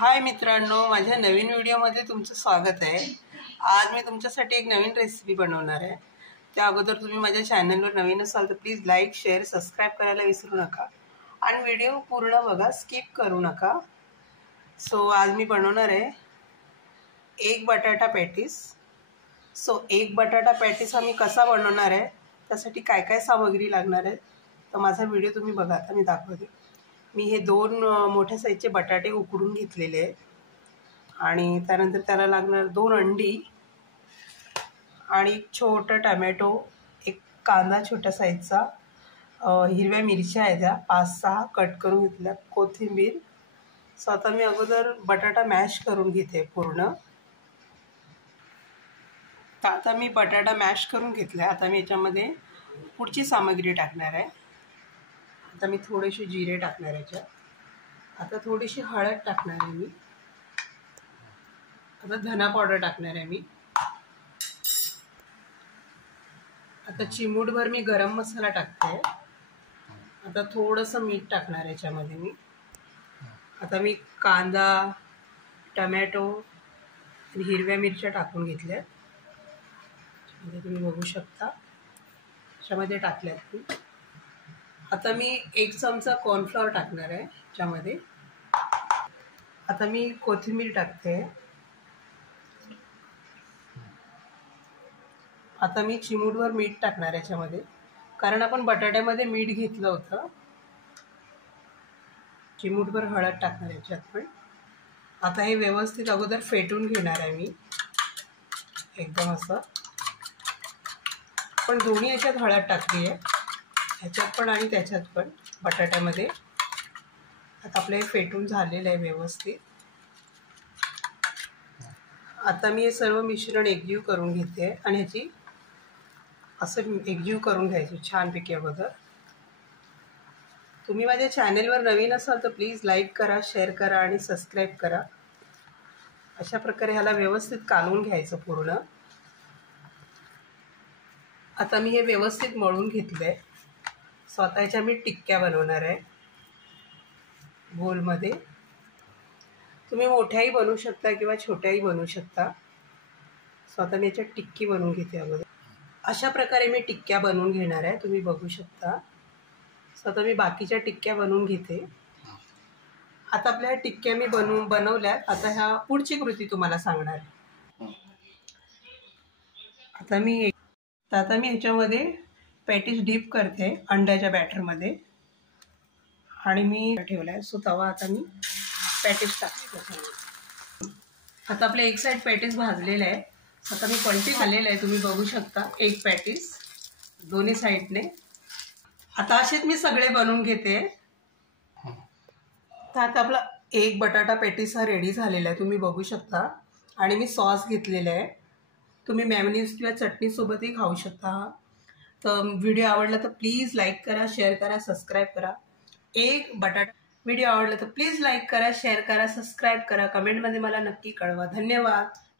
हाय मित्रांनो, माझ्या नवीन व्हिडिओमध्ये तुमचं स्वागत आहे। आज मी तुमच्यासाठी एक नवीन रेसिपी बनवणार आहे। त्या अगोदर तुम्ही माझ्या चॅनलवर नवीन असाल तर प्लीज लाईक शेअर सबस्क्राईब करायला विसरू नका आणि व्हिडिओ पूर्ण बघा, स्किप करू नका। सो आज मी बनवणार आहे एक बटाटा पॅटीस। एक बटाटा पॅटीस आम्ही कसा बनवणार आहे, त्यासाठी काय काय सामग्री लागणार आहे तर माझा व्हिडिओ तुम्ही बघा। आता मी दाखवते। मी हे 2 मोठ्या साईजचे बटाटे उकडून घेतलेले आहेत आणि त्यानंतर त्याला लागणार 2 अंडी आणि एक छोटा टोमॅटो, एक कांदा छोट्या साईजचा, हिरव्या मिरच्या आहेत त्या 5-6 कट करून घेतल्या, कोथिंबीर। सो आता मी अगोदर बटाटा मॅश करून घेते पूर्ण। आता मी बटाटा मॅश करून घेतला। आता मी याच्यामध्ये पुढची सामग्री टाकणार आहे। आता मी थोडेसे जिरे टाकणार आहे याच्यात। आता थोडीशी हळद टाकणार आहे मी। आता धना पावडर टाकणार आहे मी। आता चिमूटभर मी गरम मसाला टाकते। आता थोडंसं मीठ टाकणार आहे याच्यामध्ये मी। आता मी कांदा, टोमॅटो आणि हिरव्या मिरच्या टाकून घेतल्या, तुम्ही बघू शकता याच्यामध्ये टाकल्यात मी। आता मी 1 चमचा कॉर्नफ्लॉवर टाकणार आहे याच्यामध्ये। आता मी कोथिंबीर टाकते। आता मी चिमूटभर मीठ टाकणार याच्यामध्ये, कारण आपण बटाट्यामध्ये मीठ घेतलं होतं। चिमूटभर हळद टाकणार याच्यात पण। आता हे व्यवस्थित अगोदर फेटून घेणार आहे मी एकदम असं। पण दोन्ही याच्यात हळद टाकली आहे, ह्याच्यात पण आणि त्याच्यात पण, बटाट्यामध्ये। आता आपलं हे फेटून झालेलं आहे व्यवस्थित। आता मी हे सर्व मिश्रण एकजीव करून घेते आणि ह्याची असं एकजीव करून घ्यायची छानपैकी अगोदर। तुम्ही माझ्या चॅनलवर नवीन असाल तर प्लीज लाईक करा, शेअर करा आणि सबस्क्राईब करा। अशा प्रकारे ह्याला व्यवस्थित कालवून घ्यायचं पूर्ण। आता मी हे व्यवस्थित मळून घेतलंय। स्वतःच्या मी टिक्क्या बनवणार आहे गोलमध्ये। तुम्ही मोठ्याही बनवू शकता किंवा छोट्याही बनवू शकता। स्वतः मी याच्यात टिक्की बनवून घेते अगोदर। अशा प्रकारे मी टिक्क्या बनवून घेणार आहे, तुम्ही बघू शकता। स्वतः मी बाकीच्या टिक्क्या बनवून घेते। आता आपल्या टिक्क्या मी बनवल्या। आता ह्या पुढची कृती तुम्हाला सांगणार आहे। आता मी ह्याच्यामध्ये पॅटीस डीप करते अंड्याच्या बॅटरमध्ये आणि मी ठेवलाय। सो तवा आता मी पॅटीस टाकते त्याच्यामध्ये। आता आपले एक साईड पॅटीस भाजलेलं आहे। आता मी पलटी झालेलं आहे, तुम्ही बघू शकता, एक पॅटीस दोन्ही साईडने। आता असेच मी सगळे बनवून घेते। तर आता आपला एक बटाटा पॅटीस हा रेडी झालेला आहे, तुम्ही बघू शकता। आणि मी सॉस घेतलेला आहे, तुम्ही मेयोनीज किंवा चटणीसोबतही खाऊ शकता। तर व्हिडिओ आवडला तर प्लीज लाईक करा, शेअर करा, सबस्क्राईब करा। एक बटाटा व्हिडिओ आवडला तर प्लीज लाईक करा, शेअर करा, सबस्क्राईब करा। कमेंटमध्ये मला नक्की कळवा। धन्यवाद।